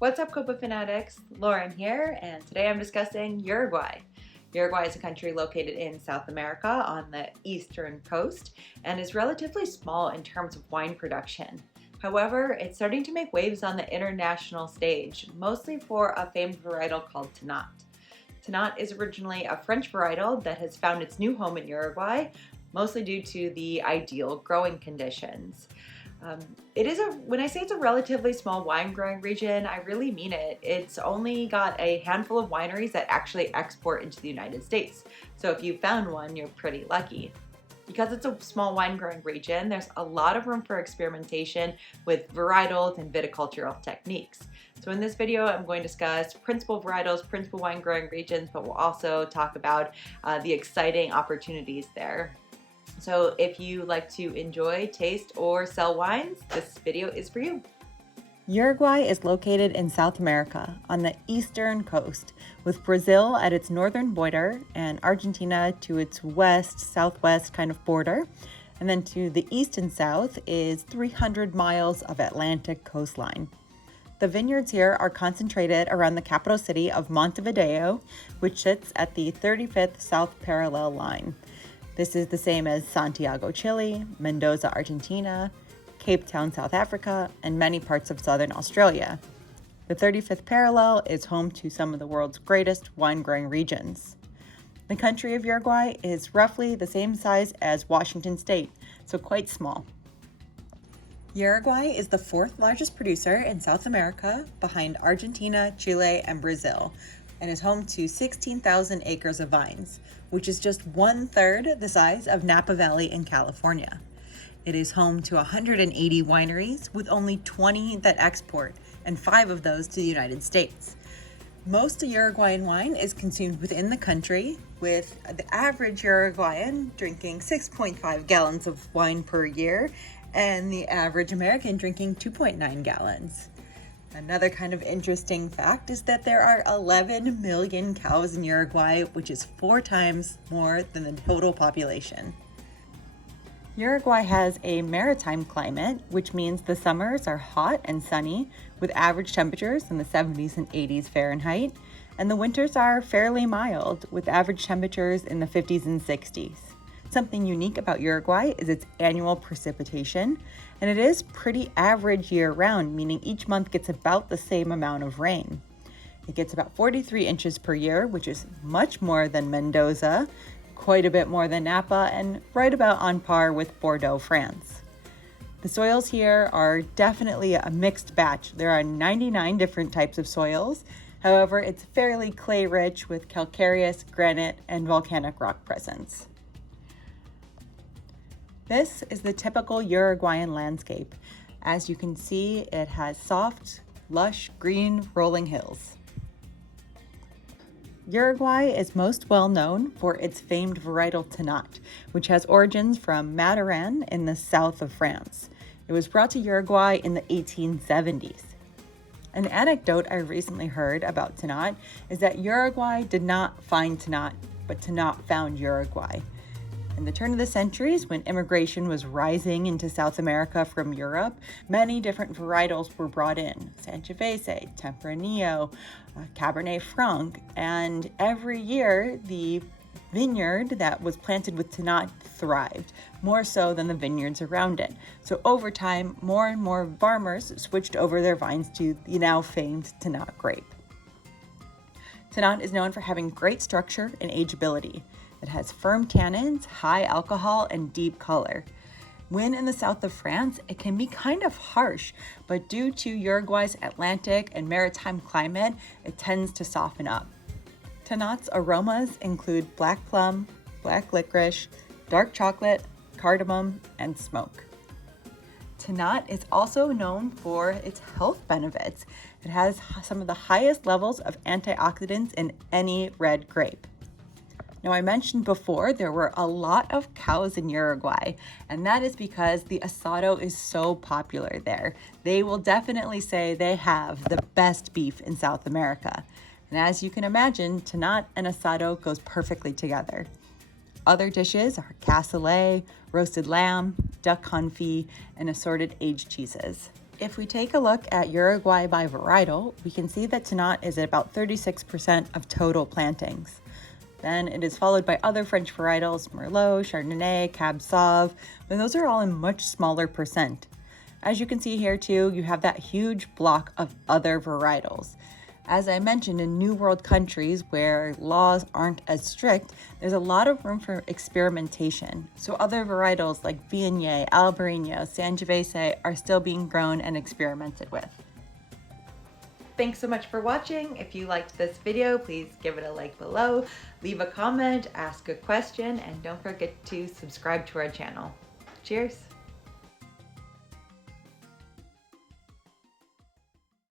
What's up, Copa Fanatics? Lauren here, and today I'm discussing Uruguay. Uruguay is a country located in South America on the eastern coast and is relatively small in terms of wine production. However, it's starting to make waves on the international stage, mostly for a famed varietal called Tannat. Tannat is originally a French varietal that has found its new home in Uruguay, mostly due to the ideal growing conditions. When I say it's a relatively small wine growing region, I really mean it. It's only got a handful of wineries that actually export into the United States. So if you found one, you're pretty lucky. Because it's a small wine growing region, there's a lot of room for experimentation with varietals and viticultural techniques. So in this video, I'm going to discuss principal varietals, principal wine growing regions, but we'll also talk about the exciting opportunities there. So if you like to enjoy, taste, or sell wines, this video is for you. Uruguay is located in South America on the eastern coast, with Brazil at its northern border and Argentina to its west-southwest kind of border. And then to the east and south is 300 miles of Atlantic coastline. The vineyards here are concentrated around the capital city of Montevideo, which sits at the 35th south parallel line. This is the same as Santiago, Chile, Mendoza, Argentina, Cape Town, South Africa, and many parts of southern Australia. The 35th parallel is home to some of the world's greatest wine-growing regions. The country of Uruguay is roughly the same size as Washington State, so quite small. Uruguay is the fourth largest producer in South America, behind Argentina, Chile, and Brazil, and is home to 16,000 acres of vines, which is just 1/3 the size of Napa Valley in California. It is home to 180 wineries, with only 20 that export, and 5 of those to the United States. Most Uruguayan wine is consumed within the country, with the average Uruguayan drinking 6.5 gallons of wine per year, and the average American drinking 2.9 gallons. Another kind of interesting fact is that there are 11 million cows in Uruguay, which is 4 times more than the total population. Uruguay has a maritime climate, which means the summers are hot and sunny, with average temperatures in the 70s and 80s Fahrenheit, and the winters are fairly mild, with average temperatures in the 50s and 60s. Something unique about Uruguay is its annual precipitation, and it is pretty average year-round, meaning each month gets about the same amount of rain. It gets about 43 inches per year, which is much more than Mendoza, quite a bit more than Napa, and right about on par with Bordeaux, France. The soils here are definitely a mixed batch. There are 99 different types of soils. However, it's fairly clay-rich with calcareous, granite, and volcanic rock presence. This is the typical Uruguayan landscape. As you can see, it has soft, lush, green, rolling hills. Uruguay is most well known for its famed varietal Tannat, which has origins from Mataran in the south of France. It was brought to Uruguay in the 1870s. An anecdote I recently heard about Tannat is that Uruguay did not find Tannat, but Tannat found Uruguay. In the turn of the centuries, when immigration was rising into South America from Europe, many different varietals were brought in: Sangiovese, Tempranillo, Cabernet Franc, and every year the vineyard that was planted with Tannat thrived, more so than the vineyards around it. So over time, more and more farmers switched over their vines to the now famed Tannat grape. Tannat is known for having great structure and ageability. It has firm tannins, high alcohol, and deep color. When in the south of France, it can be kind of harsh, but due to Uruguay's Atlantic and maritime climate, it tends to soften up. Tannat's aromas include black plum, black licorice, dark chocolate, cardamom, and smoke. Tannat is also known for its health benefits. It has some of the highest levels of antioxidants in any red grape. Now, I mentioned before there were a lot of cows in Uruguay, and that is because the asado is so popular there. They will definitely say they have the best beef in South America. And as you can imagine, Tannat and asado goes perfectly together. Other dishes are cassoulet, roasted lamb, duck confit, and assorted aged cheeses. If we take a look at Uruguay by varietal, we can see that Tannat is at about 36% of total plantings. Then it is followed by other French varietals, Merlot, Chardonnay, Cab Sauv, but those are all in much smaller percent. As you can see here too, you have that huge block of other varietals. As I mentioned, in New World countries where laws aren't as strict, there's a lot of room for experimentation. So other varietals like Viognier, Albarino, Sangiovese are still being grown and experimented with. Thanks so much for watching. If you liked this video, please give it a like below, leave a comment, ask a question, and don't forget to subscribe to our channel. Cheers!